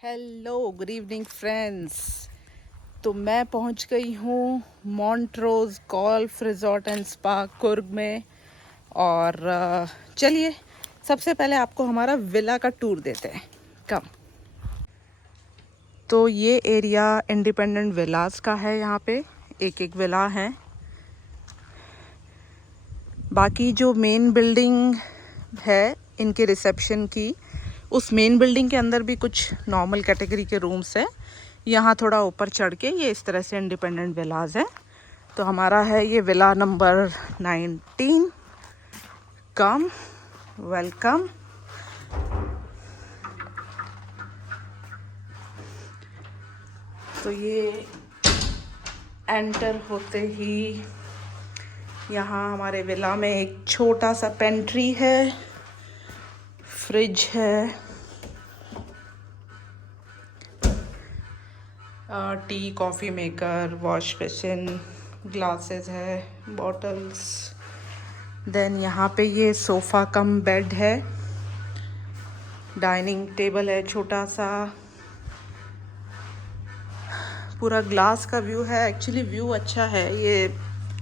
Hello good evening friends. तो मैं पहुंच गई हूँ Montrose golf resort and spa Coorg में। और चलिए सबसे पहले आपको हमारा विला का टूर देते हैं। कम। तो ये एरिया इंडिपेंडेंट विलास का है। यहाँ पे एक एक विला है। बाकी जो मेन बिल्डिंग है इनके रिसेप्शन की, उस मेन बिल्डिंग के अंदर भी कुछ नॉर्मल कैटेगरी के रूम्स हैं। यहाँ थोड़ा ऊपर चढ़ के ये इस तरह से इंडिपेंडेंट विलाज है। तो हमारा है ये विला नंबर 19। कम, वेलकम। तो ये एंटर होते ही यहाँ हमारे विला में एक छोटा सा पेंट्री है, फ्रिज है, tea coffee maker, wash basin, glasses है, बॉटल्स। देन यहाँ पे ये सोफ़ा कम बेड है, डाइनिंग टेबल है छोटा सा। पूरा ग्लास का व्यू है। एक्चुअली व्यू अच्छा है। ये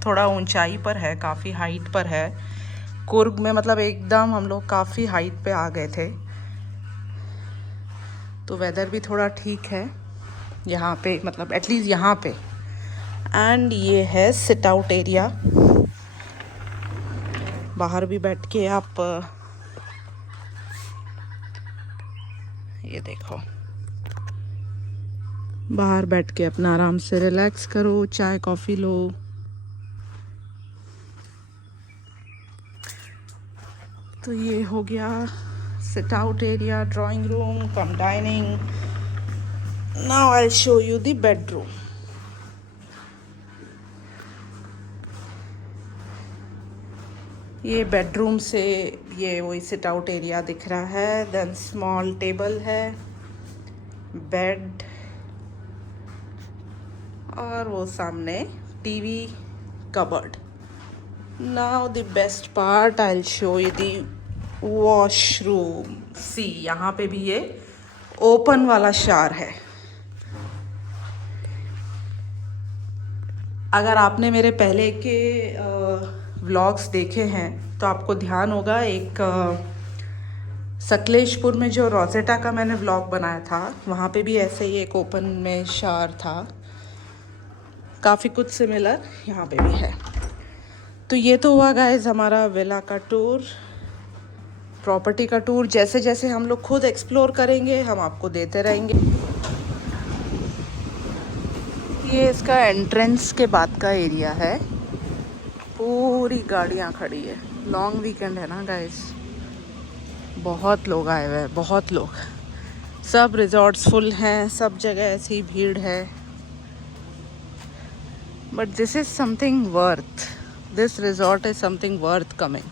थोड़ा ऊंचाई पर है, काफ़ी हाइट पर है कुर्ग में। मतलब एकदम हम लोग काफ़ी हाइट पे आ गए थे, तो वेदर भी थोड़ा ठीक है यहाँ पे, मतलब एटलीस्ट यहाँ पे। एंड ये है सिट आउट एरिया। बाहर भी बैठ के आप ये देखो, बाहर बैठ के अपना आराम से रिलैक्स करो, चाय कॉफ़ी लो। तो ये हो गया sit out area, drawing room cum dining. Now I show you the bedroom. ये बेडरूम से ये वही सिट आउट एरिया दिख रहा है। देन स्मॉल टेबल है, बेड, और वो सामने TV, cupboard. Now the best part, I will show you the washroom. See, यहाँ पे भी ये ओपन वाला शावर है। अगर आपने मेरे पहले के व्लॉग्स देखे हैं तो आपको ध्यान होगा, एक सकलेशपुर में जो रोजेटा का मैंने व्लॉग बनाया था, वहाँ पे भी ऐसे ही एक ओपन में शावर था। काफ़ी कुछ सिमिलर यहाँ पे भी है। तो ये तो हुआ गाइस हमारा विला का टूर, प्रॉपर्टी का टूर। जैसे जैसे हम लोग खुद एक्सप्लोर करेंगे हम आपको देते रहेंगे। ये इसका एंट्रेंस के बाद का एरिया है। पूरी गाड़ियाँ खड़ी है। लॉन्ग वीकेंड है ना गाइस, बहुत लोग आए हुए हैं, बहुत लोग। सब रिजॉर्ट्स फुल हैं, सब जगह ऐसी भीड़ है। But this is something worth, this resort is something worth coming.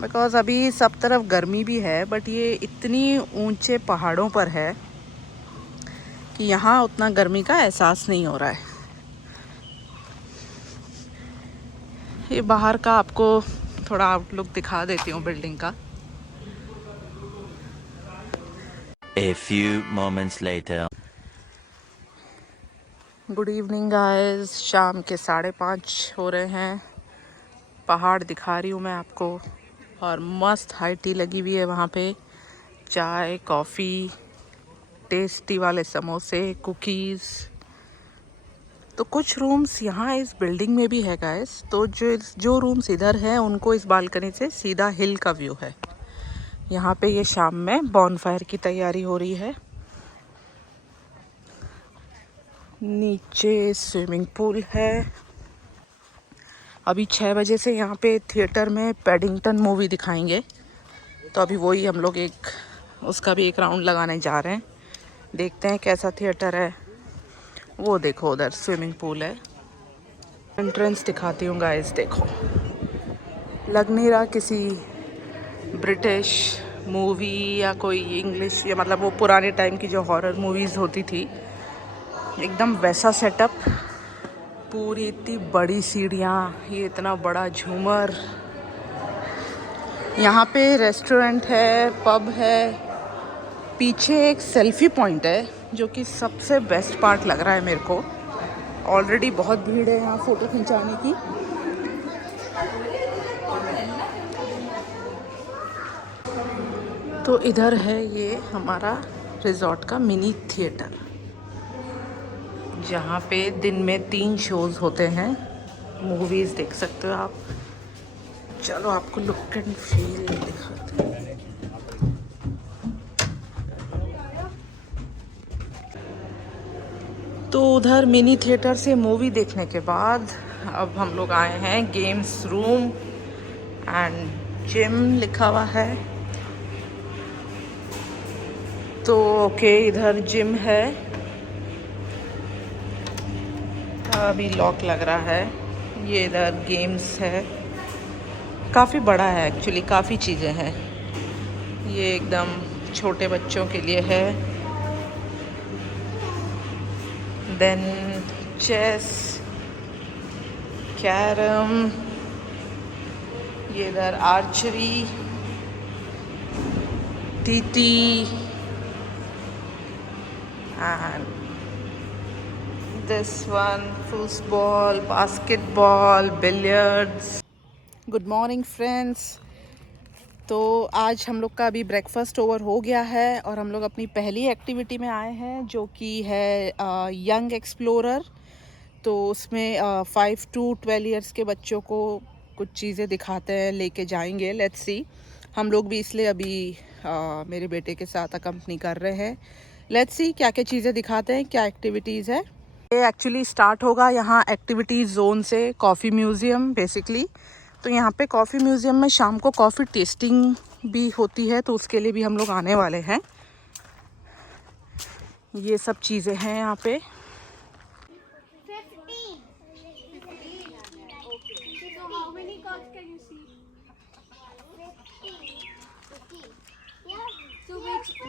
Because अभी सब तरफ गर्मी भी है, बट ये इतनी ऊंचे पहाड़ों पर है कि यहाँ उतना गर्मी का एहसास नहीं हो रहा है। ये बाहर का आपको थोड़ा आउटलुक दिखा देती हूँ बिल्डिंग का। A few moments later. Good evening guys, शाम के 5:30 हो रहे हैं। पहाड़ दिखा रही हूँ मैं आपको, और मस्त हाई टी लगी हुई है वहाँ पे। चाय, कॉफ़ी, टेस्टी वाले समोसे, कुकीज़। तो कुछ रूम्स यहाँ इस बिल्डिंग में भी है गाइस। तो जो रूम्स इधर हैं उनको इस बालकनी से सीधा हिल का व्यू है। यहाँ पे ये शाम में बॉनफायर की तैयारी हो रही है। नीचे स्विमिंग पूल है। अभी 6 बजे से यहाँ पे थिएटर में पैडिंगटन मूवी दिखाएंगे, तो अभी वही हम लोग उसका भी एक राउंड लगाने जा रहे हैं। देखते हैं कैसा थिएटर है। वो देखो उधर स्विमिंग पूल है। एंट्रेंस दिखाती हूँ गाइस, देखो लग नहीं रहा किसी ब्रिटिश मूवी या कोई इंग्लिश, या मतलब वो पुराने टाइम की जो हॉरर मूवीज़ होती थी, एकदम वैसा सेटअप। पूरी इतनी बड़ी सीढ़ियाँ, ये इतना बड़ा झूमर। यहाँ पे रेस्टोरेंट है, पब है, पीछे एक सेल्फी पॉइंट है जो कि सबसे बेस्ट पार्ट लग रहा है मेरे को। ऑलरेडी बहुत भीड़ है यहाँ फ़ोटो खिंचाने की। तो इधर है ये हमारा रिजॉर्ट का मिनी थिएटर, जहाँ पे दिन में 3 शोज़ होते हैं। मूवीज़ देख सकते हो आप। चलो आपको लुक एंड फील दिखाते हैं। तो उधर मिनी थिएटर से मूवी देखने के बाद अब हम लोग आए हैं गेम्स रूम एंड जिम लिखा हुआ है। तो ओके, इधर जिम है, अभी लॉक लग रहा है। ये इधर गेम्स है, काफ़ी बड़ा है एक्चुअली, काफ़ी चीज़ें हैं। ये एकदम छोटे बच्चों के लिए है। देन चेस, कैरम, ये इधर archery, TT and this one football, basketball, billiards. Good morning friends. तो आज हम लोग का अभी ब्रेकफास्ट ओवर हो गया है और हम लोग अपनी पहली एक्टिविटी में आए हैं जो कि है यंग एक्सप्लोरर। तो उसमें 5 to 12 इयर्स के बच्चों को कुछ चीज़ें दिखाते हैं, लेके जाएंगे। Let's see. हम लोग भी इसलिए अभी मेरे बेटे के साथ अकम्पनी कर रहे हैं। लेट्स सी क्या क्या चीज़ें दिखाते हैं, क्या एक्टिविटीज़ है। ये एक्चुअली स्टार्ट होगा यहाँ एक्टिविटीज़ जोन से, कॉफ़ी म्यूज़ियम बेसिकली। तो यहाँ पे कॉफ़ी म्यूज़ियम में शाम को कॉफ़ी टेस्टिंग भी होती है, तो उसके लिए भी हम लोग आने वाले हैं। ये सब चीज़ें हैं यहाँ पे।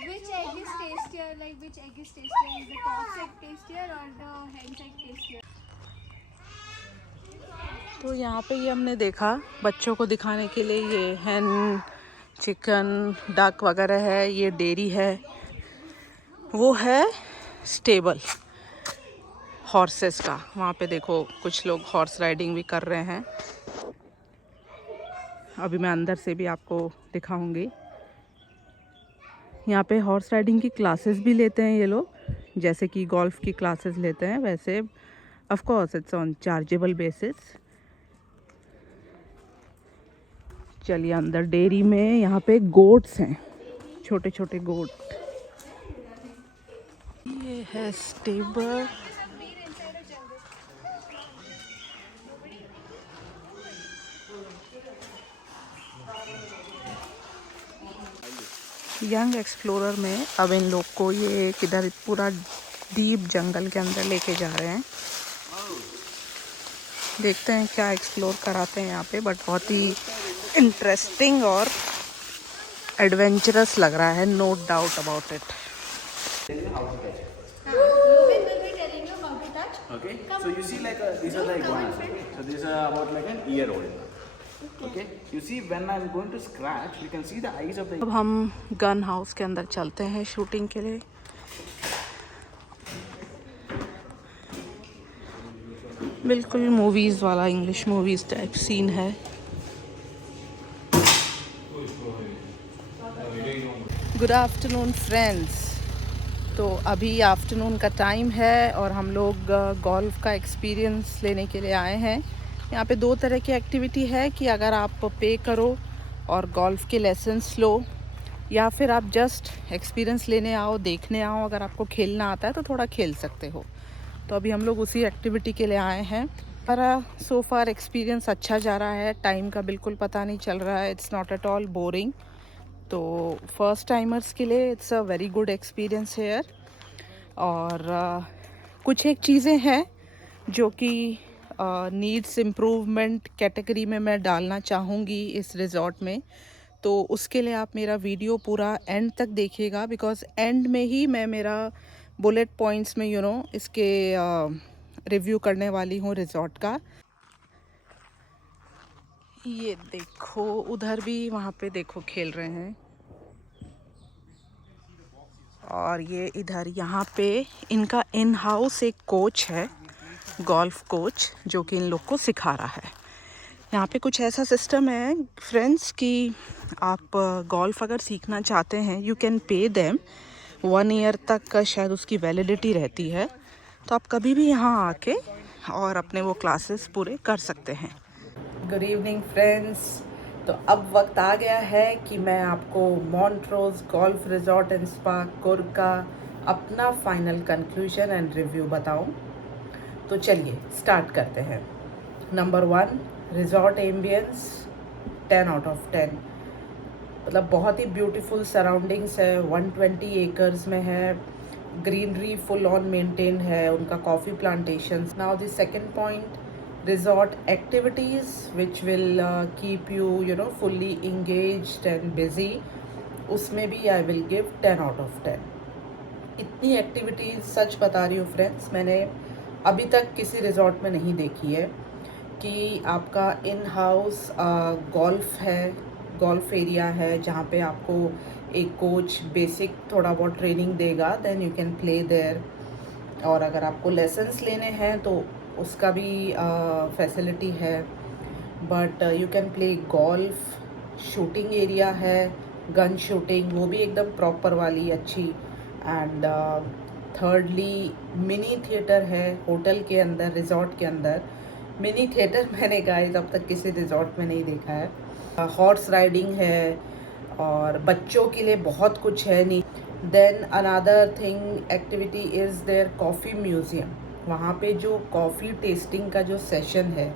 Which egg is tastier? Like which egg is tastier? Is the cock's egg tastier or the hen's egg tastier? तो यहाँ पे ये हमने देखा बच्चों को दिखाने के लिए, ये हैन, चिकन, डक वगैरह है। ये डेयरी है, वो है स्टेबल हॉर्सेस का। वहाँ पे देखो कुछ लोग हॉर्स राइडिंग भी कर रहे हैं। अभी मैं अंदर से भी आपको दिखाऊंगी। यहाँ पे हॉर्स राइडिंग की क्लासेस भी लेते हैं ये लोग, जैसे कि गोल्फ की क्लासेस लेते हैं वैसे। Of course it's on chargeable basis. चलिए अंदर डेयरी में, यहाँ पे गोट्स हैं, छोटे छोटे गोट। ये है स्टेबल। यंग एक्सप्लोरर में अब इन लोग को ये किधर पूरा डीप जंगल के अंदर लेके जा रहे हैं। देखते हैं क्या एक्सप्लोर कराते हैं यहाँ पे, बट बहुत ही इंटरेस्टिंग और एडवेंचरस लग रहा है, no doubt about it. Ruben will be telling you how to touch. Okay, so you see like these are the iguanas. Okay, so these are about like an year old. Okay, you see when I'm going to scratch, we can see the eyes of the. अब हम gun house के अंदर चलते हैं shooting के लिए। बिल्कुल movies वाला, इंग्लिश मूवीज़ टाइप सीन है। Good afternoon friends. तो अभी आफ्टरनून का टाइम है और हम लोग गोल्फ का एक्सपीरियंस लेने के लिए आए हैं। यहाँ पे 2 तरह की एक्टिविटी है कि अगर आप पे करो और गोल्फ के लेसन्स लो, या फिर आप जस्ट एक्सपीरियंस लेने आओ, देखने आओ। अगर आपको खेलना आता है तो थोड़ा खेल सकते हो। तो अभी हम लोग उसी एक्टिविटी के लिए आए हैं। पर सो फार एक्सपीरियंस अच्छा जा रहा है, टाइम का बिल्कुल पता नहीं चल रहा है। It's not at all boring. तो फर्स्ट टाइमर्स के लिए it's a very good experience here. और कुछ एक चीज़ें हैं जो कि नीड्स इम्प्रूवमेंट कैटेगरी में मैं डालना चाहूँगी इस रिज़ॉर्ट में। तो उसके लिए आप मेरा वीडियो पूरा एंड तक देखिएगा, बिकॉज़ एंड में ही मैं मेरा बुलेट पॉइंट्स में इसके रिव्यू करने वाली हूँ रिज़ॉर्ट का। ये देखो उधर भी, वहाँ पे देखो खेल रहे हैं। और ये इधर यहाँ पे इनका इन हाउस एक कोच है, गोल्फ कोच, जो कि इन लोग को सिखा रहा है। यहाँ पे कुछ ऐसा सिस्टम है फ्रेंड्स कि आप गोल्फ अगर सीखना चाहते हैं, you can pay them. 1 year तक का शायद उसकी वैलिडिटी रहती है, तो आप कभी भी यहाँ आके और अपने वो क्लासेस पूरे कर सकते हैं। Good evening friends. तो अब वक्त आ गया है कि मैं आपको Montrose golf resort and spa Coorg का अपना फाइनल कंक्लूजन एंड रिव्यू बताऊं। तो चलिए स्टार्ट करते हैं। Number 1, resort ambience 10 out of 10। मतलब बहुत ही ब्यूटीफुल सराउंडिंग्स है, 120 एकर्स में है, ग्रीनरी फुल ऑन मेंटेन्ड है, उनका coffee plantations. Now the second point, resort activities which will keep you know fully engaged and busy, उसमें भी I will give 10 out of 10। इतनी एक्टिविटीज़ सच बता रही हूँ फ्रेंड्स, मैंने अभी तक किसी रिजॉर्ट में नहीं देखी है कि आपका इन हाउस गोल्फ है, गोल्फ एरिया है जहाँ पे आपको एक कोच बेसिक थोड़ा बहुत ट्रेनिंग देगा, then you can play there. और अगर आपको लेसन्स लेने हैं तो उसका भी फैसिलिटी है, but you can play golf. Shooting area है, गन शूटिंग, वो भी एकदम प्रॉपर वाली अच्छी। एंड थर्डली मिनी थिएटर है होटल के अंदर, रिजॉर्ट के अंदर। मिनी थिएटर मैंने गाइस अब तक किसी रिजॉर्ट में नहीं देखा है। हॉर्स राइडिंग है और बच्चों के लिए बहुत कुछ है नहीं। Then another thing activity is there coffee museum. वहाँ पे जो कॉफ़ी टेस्टिंग का जो सेशन है,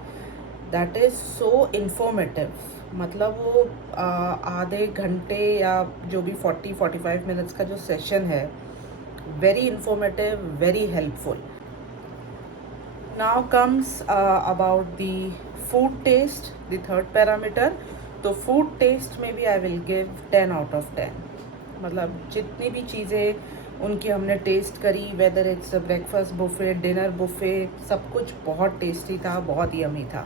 दैट इज़ सो इन्फॉर्मेटिव। मतलब वो आधे घंटे या जो भी 40-45 मिनट्स का जो सेशन है, very informative, very helpful. Now comes about the food taste, the third parameter. तो फूड टेस्ट में भी I will give 10 out of 10। मतलब जितनी भी चीज़ें उनकी हमने टेस्ट करी, whether it's breakfast buffet, dinner buffet, सब कुछ बहुत टेस्टी था, बहुत यमी था।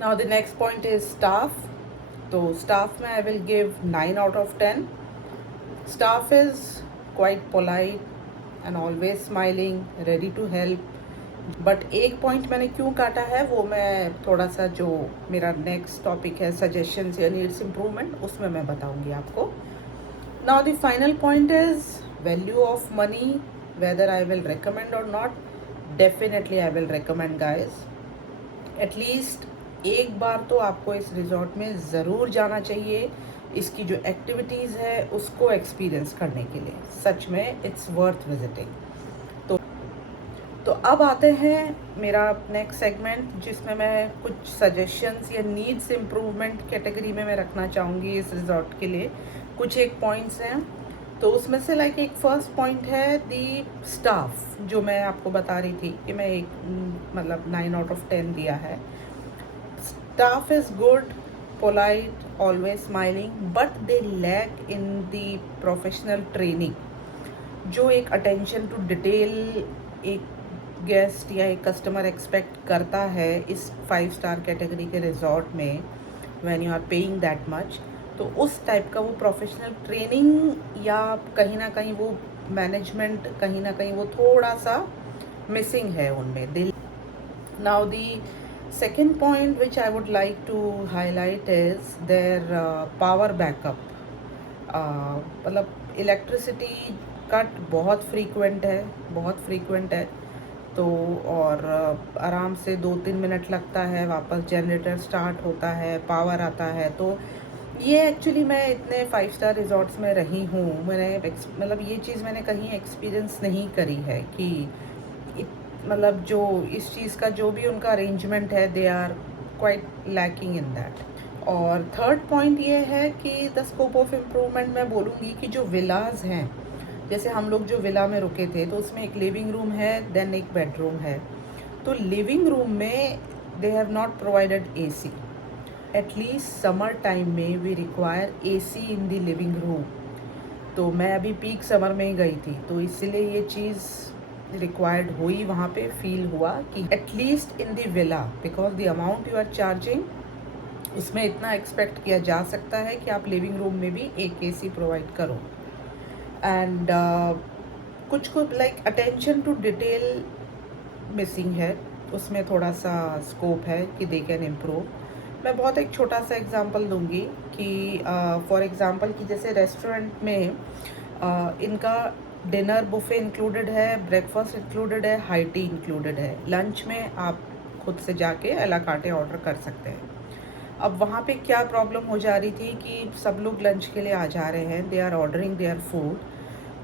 Now the next point is staff. तो स्टाफ में I will give 9 out of 10। Staff is quite polite and always smiling, ready to help. But एक point मैंने क्यों काटा है वो मैं थोड़ा सा, जो मेरा नेक्स्ट टॉपिक है सजेशंस या नीड्स इम्प्रूवमेंट, उसमें मैं बताऊंगी आपको। Now the final point is value of money, whether I will recommend or not. Definitely I will recommend guys. At least एक बार तो आपको इस रिजॉर्ट में ज़रूर जाना चाहिए, इसकी जो एक्टिविटीज़ है उसको एक्सपीरियंस करने के लिए। सच में इट्स वर्थ विजिटिंग। तो अब आते हैं मेरा नेक्स्ट सेगमेंट, जिसमें मैं कुछ सजेशंस या नीड्स इम्प्रूवमेंट कैटेगरी में मैं रखना चाहूँगी इस रिजॉर्ट के लिए। कुछ एक पॉइंट्स हैं, तो उसमें से लाइक एक फर्स्ट पॉइंट है दी स्टाफ, जो मैं आपको बता रही थी कि मैं एक मतलब 9 आउट ऑफ 10 दिया है। Staff is good, polite, always smiling, but they lack in the professional training. जो एक अटेंशन टू डिटेल एक गेस्ट या एक कस्टमर एक्सपेक्ट करता है इस 5 स्टार कैटेगरी के रिजॉर्ट में, when you are paying that much, तो उस टाइप का वो प्रोफेशनल ट्रेनिंग या कहीं ना कहीं वो मैनेजमेंट, कहीं ना कहीं वो थोड़ा सा मिसिंग है उनमें दिल। Now the second point which I would like to highlight is their power backup. मतलब इलेक्ट्रिसिटी कट बहुत फ्रीक्वेंट है, तो और आराम से 2-3 मिनट लगता है, वापस जनरेटर स्टार्ट होता है, पावर आता है। तो ये एक्चुअली मैं इतने 5 स्टार रिजॉर्ट्स में रही हूँ, मैंने मतलब ये चीज़ मैंने कहीं एक्सपीरियंस नहीं करी है कि मतलब जो इस चीज़ का जो भी उनका अरेंजमेंट है, they are quite lacking in that. और थर्ड पॉइंट ये है कि द स्कोप ऑफ इम्प्रूवमेंट मैं बोलूँगी कि जो विलाज हैं, जैसे हम लोग जो विला में रुके थे, तो उसमें एक लिविंग रूम है, देन एक बेडरूम है। तो लिविंग रूम में they have not provided AC। At least summer time में we require AC in the living room. तो मैं अभी पीक समर में ही गई थी, तो इसलिए ये चीज़ रिक्वायर्ड हुई, वहाँ पे फील हुआ कि at least in the villa, because the amount you are charging, इसमें इतना एक्सपेक्ट किया जा सकता है कि आप लिविंग रूम में भी एक AC प्रोवाइड करो। एंड कुछ को like attention to detail missing है, उसमें थोड़ा सा स्कोप है कि दे कैन इम्प्रूव। मैं बहुत एक छोटा सा एग्जांपल दूंगी कि फॉर एग्जांपल कि जैसे रेस्टोरेंट में इनका डिनर बुफे इंक्लूडेड है, ब्रेकफास्ट इंक्लूडेड है, हाई टी इंक्लूडेड है। लंच में आप खुद से जाके अला कार्टे ऑर्डर कर सकते हैं। अब वहाँ पे क्या प्रॉब्लम हो जा रही थी कि सब लोग लंच के लिए आ जा रहे हैं, they are ordering their food,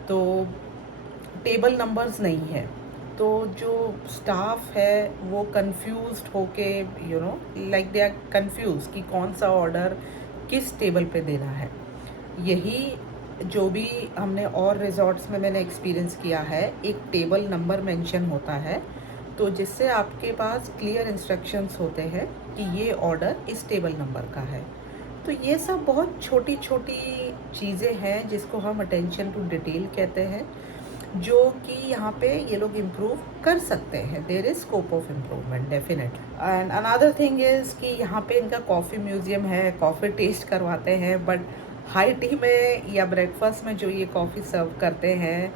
तो टेबल नंबर्स नहीं है, तो जो स्टाफ है वो कंफ्यूज्ड होके लाइक दे आर कंफ्यूज कि कौन सा ऑर्डर किस टेबल पे देना है। यही जो भी हमने और रिजॉर्ट्स में मैंने एक्सपीरियंस किया है, एक टेबल नंबर मेंशन होता है, तो जिससे आपके पास क्लियर इंस्ट्रक्शंस होते हैं कि ये ऑर्डर इस टेबल नंबर का है। तो ये सब बहुत छोटी छोटी चीज़ें हैं जिसको हम अटेंशन टू डिटेल कहते हैं, जो कि यहाँ पे ये लोग इम्प्रूव कर सकते हैं। There is scope of improvement definitely. And another thing is कि यहाँ पे इनका कॉफ़ी म्यूज़ियम है, कॉफ़ी टेस्ट करवाते हैं, बट हाई टी में या ब्रेकफास्ट में जो ये कॉफ़ी सर्व करते हैं,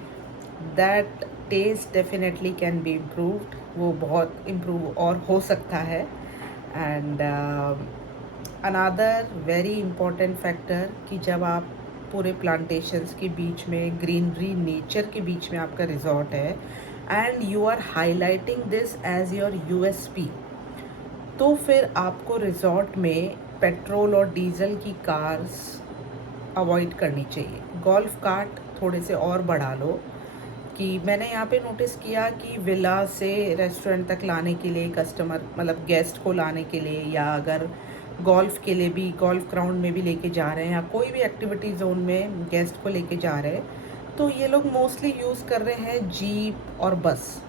that taste definitely can be improved, वो बहुत इम्प्रूव और हो सकता है। And another very important factor कि जब आप पूरे प्लांटेशंस के बीच में, ग्रीनरी नेचर के बीच में आपका रिजॉर्ट है and you are highlighting this as your USP, तो फिर आपको रिजॉर्ट में पेट्रोल और डीजल की कार्स अवॉइड करनी चाहिए। गोल्फ कार्ट थोड़े से और बढ़ा लो। कि मैंने यहाँ पे नोटिस किया कि विला से रेस्टोरेंट तक लाने के लिए कस्टमर, मतलब गेस्ट को लाने के लिए, या अगर गोल्फ के लिए भी, गोल्फ ग्राउंड में भी लेके जा रहे हैं, या कोई भी एक्टिविटी जोन में गेस्ट को लेके जा रहे हैं, तो ये लोग मोस्टली यूज़ कर रहे हैं जीप और बस,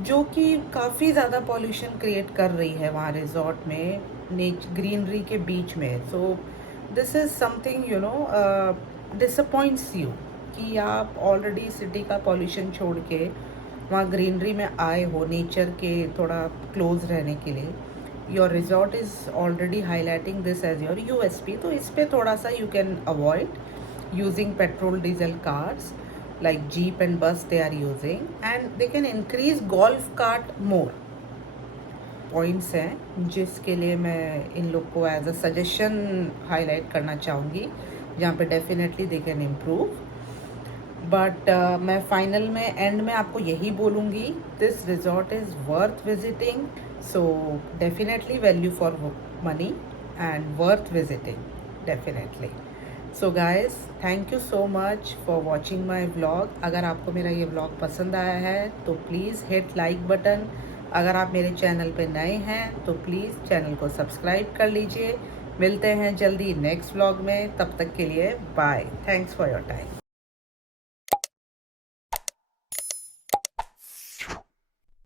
जो कि काफ़ी ज़्यादा पॉल्यूशन क्रिएट कर रही है वहाँ रिजॉर्ट में ग्रीनरी के बीच में। So this is something disappoints you कि आप ऑलरेडी सिटी का पॉल्यूशन छोड़ के वहाँ ग्रीनरी में आए हो, नेचर के थोड़ा क्लोज रहने के लिए। Your resort is already highlighting this as your USP, तो इस पर थोड़ा सा you can avoid using petrol diesel cars like jeep and bus they are using, and they can increase golf cart more. Points हैं जिसके लिए मैं इन लोग को एज अ सजेशन हाईलाइट करना चाहूँगी, जहाँ पे definitely they can improve. But मैं फाइनल में, एंड में आपको यही बोलूँगी, this resort is worth visiting, so definitely value for money and worth visiting definitely. So guys, thank you so much for watching my vlog. अगर आपको मेरा ये व्लॉग पसंद आया है तो प्लीज़ हिट लाइक बटन। अगर आप मेरे चैनल पे नए हैं तो प्लीज़ चैनल को सब्सक्राइब कर लीजिए। मिलते हैं जल्दी नेक्स्ट व्लॉग में, तब तक के लिए bye. Thanks for your time.